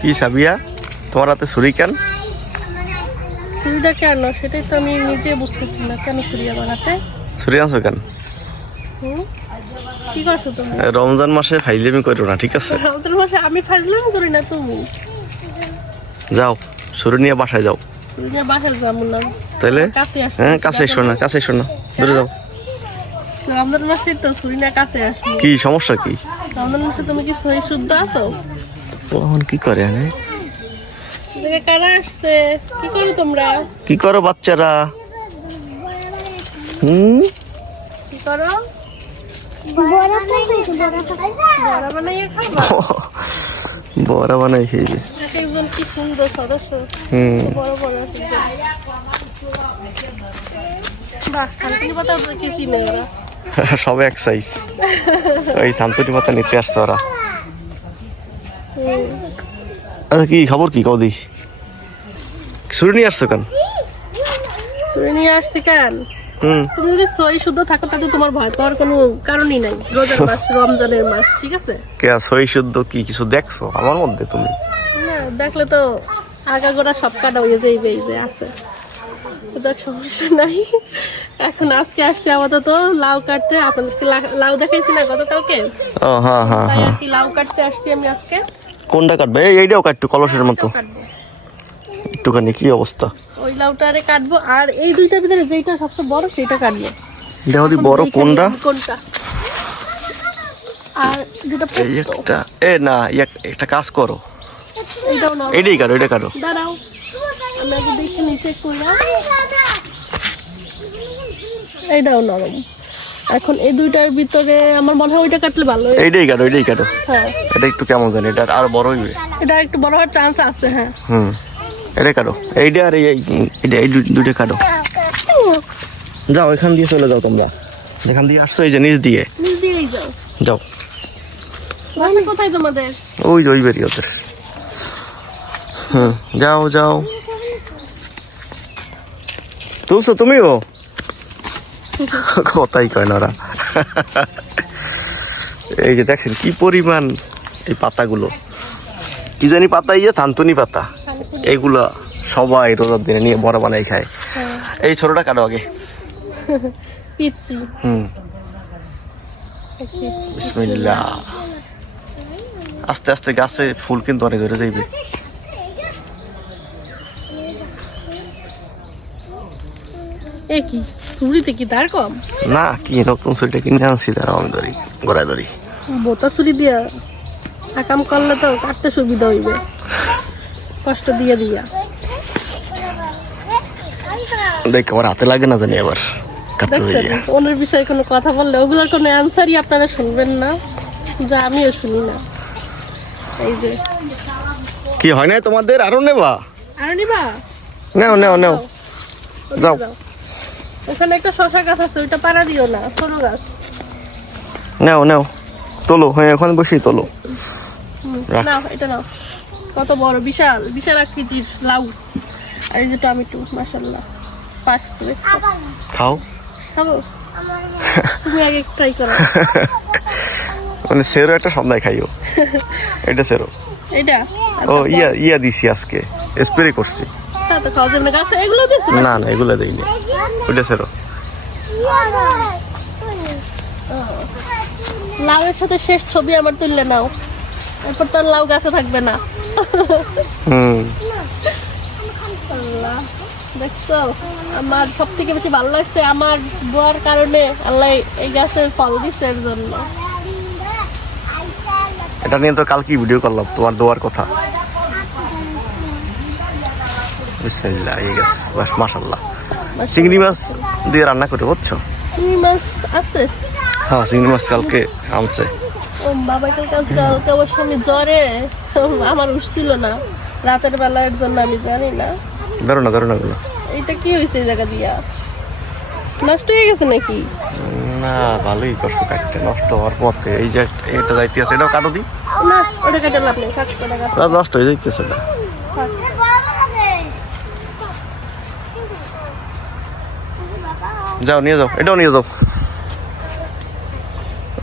কি সাবিয়া, তোমার হাতে ছুরি কেন? ছুরিটা কেন সেটাই তো আমি নিজে বুঝতেছি না, কেন ছুরি আমার হাতে? ছুরি আনছো কেন? কি করছো তুমি? রমজান মাসে ফাইজলামি করো না, ঠিক আছে? রমজান মাসে আমি ফাজলাম করি না, তুমি যাও ছুরি নিয়ে বাসায় যাও। ছুরি নিয়ে বাসায় যাবো না। তাহলে কাছে আসো। হ্যাঁ, কাছে এসো না, কাছে এসো না, দূরে যাও। রমজান মাসে তো ছুরি নিয়ে কাছে আসো। কি সমস্যা কি? রমজান মাসে তুমি কি সহি শুদ্ধ আছো? তখন কি করে হ্যাঁ? দেখে কারা আসছে, কি করো তোমরা? কি করো বাচ্চারা? কি করো? বড়া বানাইয়ে খাবা? বড়া বানাই খেয়েছে। একজন কি সুন্দর সদস্য। বড় বড় বাহ, থানকুনি পাতা কিছু নেই ওরা। সব এক সাইজ। ওই থানকুনি পাতা নিতে আসছে ওরা। আচ্ছা কি খবর, কি কদি ছুরি নিয়ে আসছো কেন? ছুরি নিয়ে আসছি কেন? তুমি যদি সহি শুদ্ধ থাকো তাতে তোমার ভয় পাওয়ার কোনো কারণই নাই। রোজার মাস, রমজানের মাস, ঠিক আছে? কে সহি শুদ্ধ কি কিছু দেখছো আমার মধ্যে তুমি? না দেখলে তো আগাগোড়া সব কাটা হয়ে যাইবে, এই যে আছে দেখ, সমস্যা নাই। এখন আজকে আসছি আপাতত লাউ কাটতে। আপনাদেরকে লাউ দেখাইছি না গতকালকে? ও হ্যাঁ হ্যাঁ তাই হ্যাঁ। আর কি লাউ কাটতে আসছি আমি আজকে। কোনটা কাটবে? এইটাও কাটতো কলসের মতো কাটবো একটুখানি। কি অবস্থা? ওই লাউটারে কাটবো, আর এই দুইটার ভিতরে যেটা সবচেয়ে বড় সেটা কাটবো। দেখো দি বড় কোনটা? কোনটা? আর দুটো এই একটা না, একটা কাজ করো, এইটাও নাও। এইটাই কাটো, এটা কাটো। দাঁড়াও আমি আগে দেখে নিচে কইরা। এইটাও নরম। এখন এই দুইটার ভিতরে আমার মনে হয় ওইটা কাটলে ভালো হয়। এইটাই কাটো, এইটাই কাটো। হ্যাঁ, এটা একটু কেমন জানি, এটা আরো বড় হইবে। এটা একটু বড় হওয়ার চান্স আছে। হ্যাঁ, এটাই কাটো, এইটা আর এই দুইটা কাটো। যাও এখান দিয়ে চলে যাও তোমরা, যেখান দিয়ে আসছো, এই যে নিচ দিয়ে নিচ দিয়েই যাও। যাও। বাসা কোথায় তোমাদের? ওই যে ওই বেরিয়ে ওদের। যাও যাও। তুলছো তুমিও? কথাই কয় না ওরা। এই যে দেখছেন কি পরিমাণ এই পাতাগুলো, কি জানি পাতা, ইয়ে থানতুনি পাতা। এইগুলা সবাই রোজার দিনে নিয়ে বড়া বানাই খায়। এই ছোটটা কাটো আগে। পিচ্ছি। বিসমিল্লাহ। আস্তে আস্তে গাছে ফুল কিন্তু অনেক ধরে যাইবে। এ কি ছুরিতে কি দাঁড় কম? না, কি নতুন ছুরিটা কিনে আনছি, তারা আমি ধরি গড়ায় ধরি। বোতা ছুরি দিয়া আকাম করলে তো কাটতে সুবিধা হইবে, কষ্ট দিয়ে দিয়া। দেখ আমার হাতে লাগে না জানি আবার কাটতে দেখছেন, যাইয়া। ওনার বিষয়ে কোনো কথা বললে ওগুলোর কোনো অ্যান্সারই আপনারা শুনবেন না, যা আমিও শুনি না। এই যে কি হয় না তোমাদের? আরো নেবা? আর নিবা? নেও নেও নেও, যাও। ওখানে একটা শশা গাছ আছে, ওইটা পাড়া দিও না, ছোট গাছ। নেও নেও, তোলো। হ্যাঁ ওখানে বসেই তোলো। রাখ। নাও এটা নাও, কত বড় বিশাল বিশাল আকৃতির লাউ। আর এই যে টমেটো, মাশাআল্লাহ পাকছে, দেখছো? খাও। খাবো? তুমি আগে ট্রাই করো। মানে সেরো একটা সন্ধ্যায় খাইও। এটা সেরো। এইটা ও ইয়া দিছি আজকে, স্প্রে করছি। তা তো খাওয়া যাবে না, গাছে এগুলো দিয়েছো? না না, এগুলা দেইনি, ওইটা সেরো। লাউয়ের সাথে শেষ ছবি আমার তুললে নাও, এরপর তো আর লাউ গাছে থাকবে না। আল্লাহ, দেখছো আমার সব থেকে বেশি ভালো লাগছে আমার দোয়ার কারণে আল্লাহ এই গাছের ফল দিচ্ছে, এর জন্য। এটা নিয়ে তো কালকে ভিডিও করলাম, তোমার দোয়ার কথা। বিসমিল্লাহ, এই গাছ বাস মাশাআল্লাহ। চিংড়ি মাছ দিয়ে রান্না করে, বুঝছো? চিংড়ি মাছ আছে? হ্যাঁ, চিংড়ি মাছ কালকে আনছে। ও বাবা, কালকে অবশ্য আমি জ্বরে, আমার উঠছিল না রাতের বেলা, এর জন্য আমি জানি না। ধরো না, ধরো না গুলো। এটা কি হয়েছে এই জায়গা দিয়া? নষ্ট হয়ে গেছে নাকি? না, ভালোই করছো কাটতে, নষ্ট হওয়ার পথে। এই যে এটা যাইতে আছে, এটাও কাটো দি। না, ওটা কেটে লাভ নেই, থাক, ওটা কাট। নষ্ট হয়ে যাইতেছে না। থাক। যাও নিয়ে যাও, এটাও নিয়ে যাও,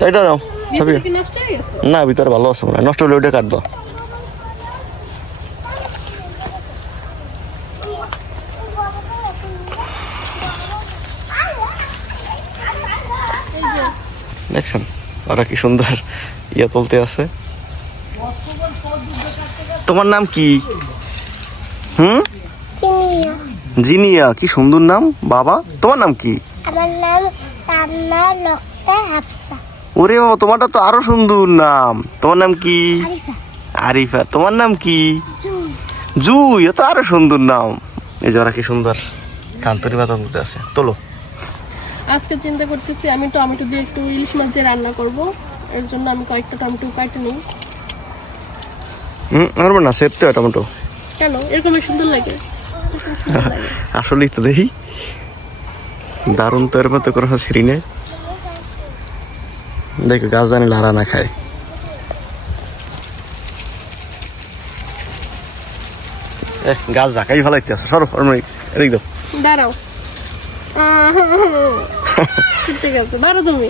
এটা নাও। ভিতরে কি নষ্ট হয়ে গেছে? না, ভিতরে ভালো আছে মনে হয়, নষ্ট হলে ওইটা কাটবো। দেখছেন ওরা কি সুন্দর ইয়া তুলতে আছে। তোমার নাম কি? জিনিয়া, কি সুন্দর নাম বাবা। তোমার নাম কি? আমার নাম তান্না লক্তা হাফসা। ওরে বাবা, তোমারটা তো আরো সুন্দর নাম। তোমার নাম কি? আরিফা। আরিফা। তোমার নাম কি? জুই। জুই, এত আরো সুন্দর নাম। এই যে ওরা কি সুন্দর কান্তরি পাতা তুলতে আছে। তোলো। আজকে চিন্তা করতেছি আমি টমেটো দিয়ে একটু ইলিশ মাছ দিয়ে রান্না করব। এর জন্য আমি কয়েকটা টমেটো কাটে নিই। পারবো না, সেরতে হয় টমেটো। কেন এরকম সুন্দর লাগে? আসলেই তো দেখি দারুণ তো এর মতো করে ছিঁড়ি নেই। দেখো গাছ জানি লাড়া না খায়। গাছ ঢাকাই ফেলাইতে আছে। সরো এদিক দাও। দাঁড়াও। ঠিক আছে, দাঁড়াও তুমি।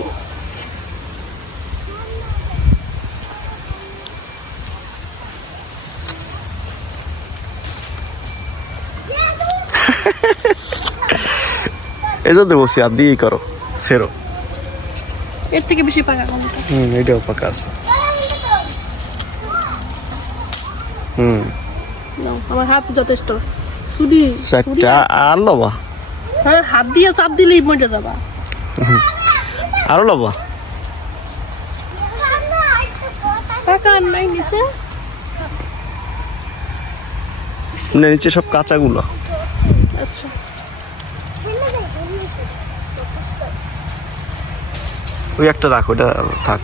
এই জন্য বসি আর দিয়েই করো সেরো। এর থেকে বেশি পাকা কোনটা? এটাও পাকা আছে। নাও, আমার হাত যথেষ্ট। ছুরি চারটা আর লবা। হ্যাঁ, হাত দিয়ে চাপ দিলেই মরে যাবা। আরো লবা। পাকা আর নাই নিচে। নিচে সব কাঁচাগুলো। আচ্ছা, ওই একটা রাখ, ওটা থাক,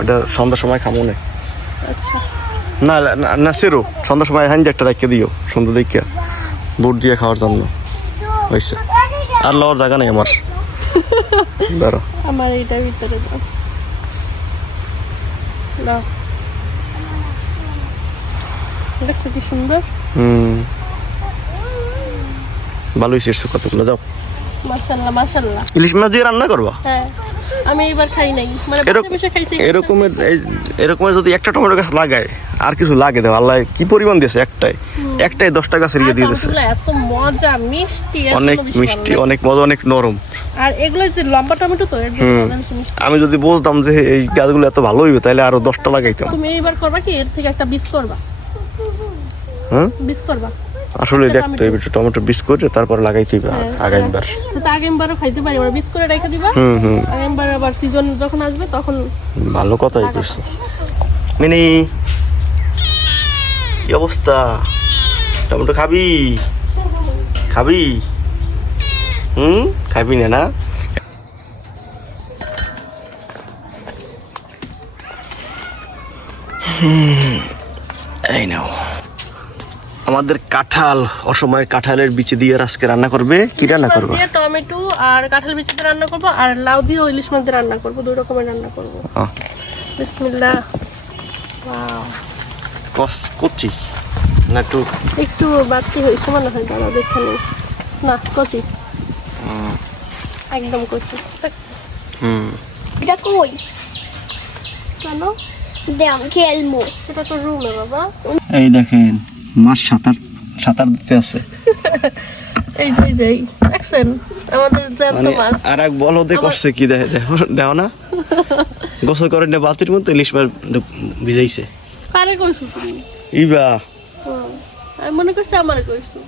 ওটা সন্ধ্যার সময় খামো না। আচ্ছা। না না, না সেরো সন্ধ্যার সময় হ্যান্ড একটা রেখে দিও সুন্দর দেখিয়া বুট দিয়ে খাওয়ার জন্য হয়েছে। আর লওয়ার জায়গা নেই আমার। ধরো আমার এইটার ভিতরে দাও। নাও, দেখছো কি সুন্দর। ভালোই শেষ কতগুলো। যাও। মাশাআল্লাহ মাশাআল্লাহ। ইলিশ মাছ দিয়ে রান্না করবা? হ্যাঁ, আমি এবার খাই নাই, মানে বাচ্চা বসে খাইছি। এরকমের যদি একটা টমেটো গাছ লাগায় আর কিছু লাগে দেও। আল্লাহ কি পরিমাণ দিয়েছে, একটাই 10টা গাছের ইয়ে দিয়ে দিয়েছে। এত মজা, মিষ্টি, অনেক মিষ্টি, অনেক মজা, অনেক নরম। আর এগুলো যে লম্বা টমেটো তো এর জন্য মজা বেশি মিষ্টি। আমি যদি বলতাম যে এই গাছগুলো এত ভালো হইবে তাহলে আরো 10টা লাগাইতাম। তুমি এইবার করবা কি এর থেকে একটা বীজ করবা? হ্যাঁ, বীজ করবা। আসলে দেখতে হইবে টমেটো বীজ করে তারপর লাগাইতে হইবে আগামীবার। তো আগামীবারও খাইতে পারি, ওরা বীজ করে রেখে দিবা। আগামীবার আবার সিজন যখন আসবে তখন। ভালো কথাই কইছো মিনি। কি অবস্থা? টমেটো খাবি? খাবি? খাবি না? না এই নাও আমাদের কাঁঠাল। অসময়ের কাঁঠালের বিচি দিয়ে আজকে রান্না করবে। কি রান্না করবে? টমেটো আর কাঁঠাল বিচি দিয়ে রান্না করবো, আর লাউ দিয়ে ইলিশ মাছ দিয়ে রান্না করবো। দুই রকমের রান্না করবো। বিসমিল্লাহ। ওয়াও, কচি না একটু একটু বাড়তি হয়েছে মনে হয়। দাঁড়া দেখে নেই। না, কচি, একদম কচি। এটা কই? কেন? দেম খেলমু। সেটা তো রুমে বাবা। এই দেখেন মাছ সাঁতার দিতে আছে। এই যে দেখছেন আমাদের জ্যান্ত মাছ। আর এক বলদে করছে কি দেখো না, গোসল করে না বালতির মধ্যে ইলিশ মাছ ভিজাইছে। কারে কইছো তুমি? ইবা আমি মনে করছি আমারে কইছো।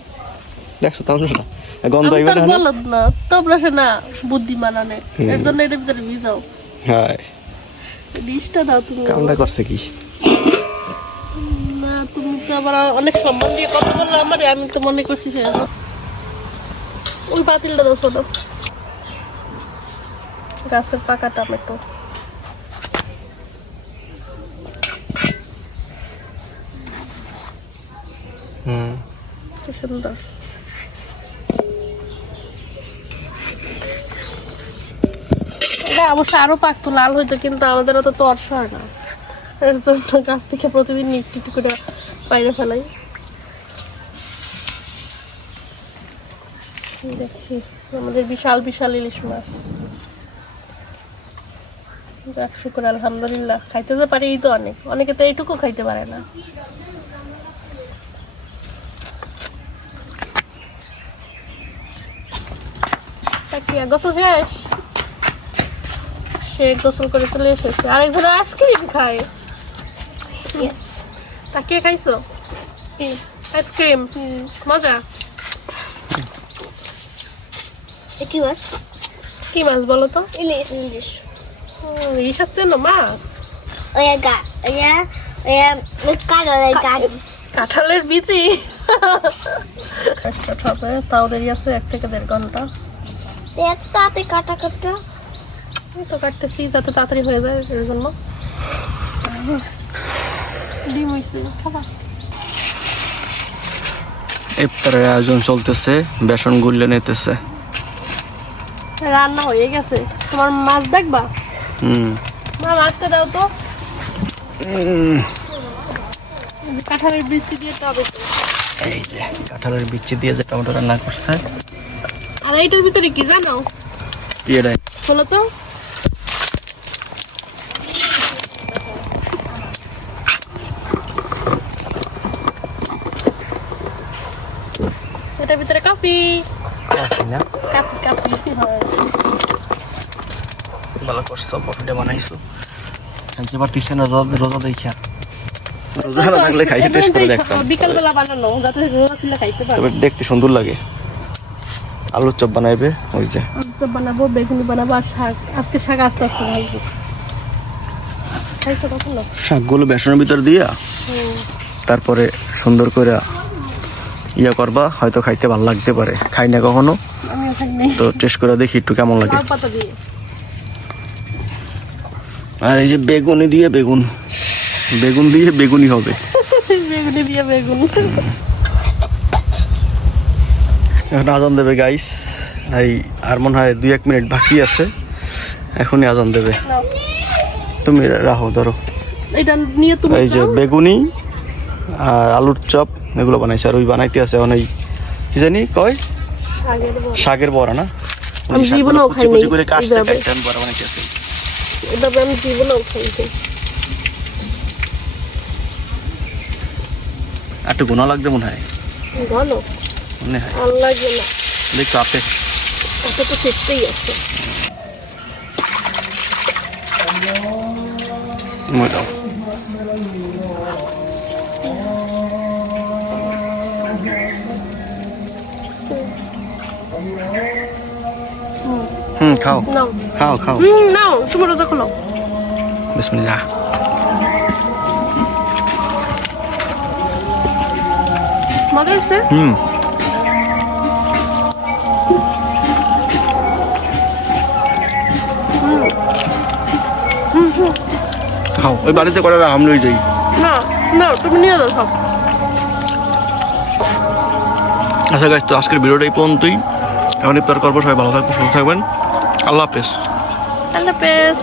দেখছো তাহলে না গন্ধ আমি আইবে তো না। বলদ না, তোমরা সে না বুদ্ধিমান অনেক, এর জন্য এর ভিতরে ভিজাও। হ্যাঁ, ডিশটা দাও তুমি। কামটা করছে কি না, তুমি তো আবার অনেক সম্মান দিয়ে কথা বললে আমারে, আমি তো মনে করছি সে। ওই পাতিলটা দাও ছোট। গাছের পাকা টমেটো। কি সুন্দর। এটা অবশ্য আরো পাকতো, লাল হইতো, কিন্তু আমাদের অত তর্স হয় না। এর জন্য গাছ থেকে প্রতিদিন একটু একটু করে বাইরে ফেলাই। দেখি আমাদের বিশাল বিশাল ইলিশ মাছ। যাক, শুকর আলহামদুলিল্লাহ, খাইতে তো পারি, এই তো অনেক। অনেকে তো এইটুকু খাইতে পারে না। গোসল শেষ? সে গোসল করে চলে এসেছে, আরেকজন আইসক্রিম খায়। তা কে খাইছো আইসক্রিম? মজা। কি মাছ? কি মাছ বলো তো? ইলিশ। ইলিশ। এই খাচ্ছে না মাছ? ওয়া গা ওয়া কাঁঠালের গাড়ি। কাঁঠালের বিচি। স্টার্ট হবে, তাও দেরি আছে 1 থেকে 1.5 ঘন্টা। এত তাতে কাটা কাটা এই তো কাটতেছি যাতে তাড়াতাড়ি হয়ে যায়, এর জন্য। ডিম হইছে, খাবা? ইফতারের আয়োজন চলতেছে, বেসন গুললে নিতেছে। রান্না হয়ে গেছে। তোমার মাছ দেখবা? মা মাছটা দাও তো। কাঁঠালের বিচি দিয়ে টবে। এই যে কাঁঠালের বিচি দিয়ে যে টমেটো রান্না করছে। আর এইটার ভিতরে কি জানো? কি এটা? শোনো তো। এটার ভিতরে কফি। না কফি কফি হয়। ভালো করছো, কফিটা বানাইছো। খাইতে পারতিস না রোজা দেখিয়া। রোজা না থাকলে খাইতে টেস্ট করে দেখতাম। বিকালবেলা বানানো যাতে রোজা খুলে খাইতে পারো। তবে দেখতে সুন্দর লাগে। আলুর চপ বানাইবে ওই যে। আলুর চপ বানাবো, বেগুনি বানাবো, আর শাক। আজকে শাক আস্তে আস্তে ভাজবো। খাইছো কখনো? শাকগুলো বেসনের ভিতর দিয়া তারপরে সুন্দর করে ইয়া করবা, হয়তো খাইতে ভালো লাগতে পারে। খাই না কখনো, আমিও খাই নাই। তো টেস্ট করে দেখি একটু কেমন লাগে। লাউ পাতা দিয়ে। আর এই যে বেগুনি দিয়ে বেগুন, বেগুন দিয়ে বেগুনি হবে। বেগুনি দিয়ে বেগুন। এখন আজান দেবে গাইস। এই আর মনে হয় 2-1 মিনিট বাকি আছে, এখনই আজান দেবে। নাও। তুমি রাখো, ধরো। এটা নিয়ে তুমি এই যে খাও। বেগুনি আর আলুর চপ এগুলো বানাইছে, আর ওই বানাইতে আছে এখন এই কি জানি কয় আগের বড়। শাকের বড়া না? আমি জীবনেও খাই কুচি নাই করে কাটছে, এইভাবে। কাটতে আমি বড়া বানাইতে আছে। এভাবে আমি জীবনেও খাইছি। একটু গুণা লাগবে মনে হয়, ভালো মনে হয়। ভালো লাগে না, দেখতো আপে এটা তো ফিরতেই আছে। দাও। খাও নাও। খাও খাও। নাও, তুমি রোজা খোলো। বিসমিল্লাহ। মজা হচ্ছে? খাও, ওই বাড়িতে করে হাম লই যাই। না না, তুমি নিয়ে যাও সব। আচ্ছা গাইস, তো আজকের ভিডিওটা এই পর্যন্তই। এখন ইফতার করবো, সবাই ভালো থাকবেন, সুস্থ থাকবেন। আল্লাহ হাফেজ। আল্লাহ হাফেজ।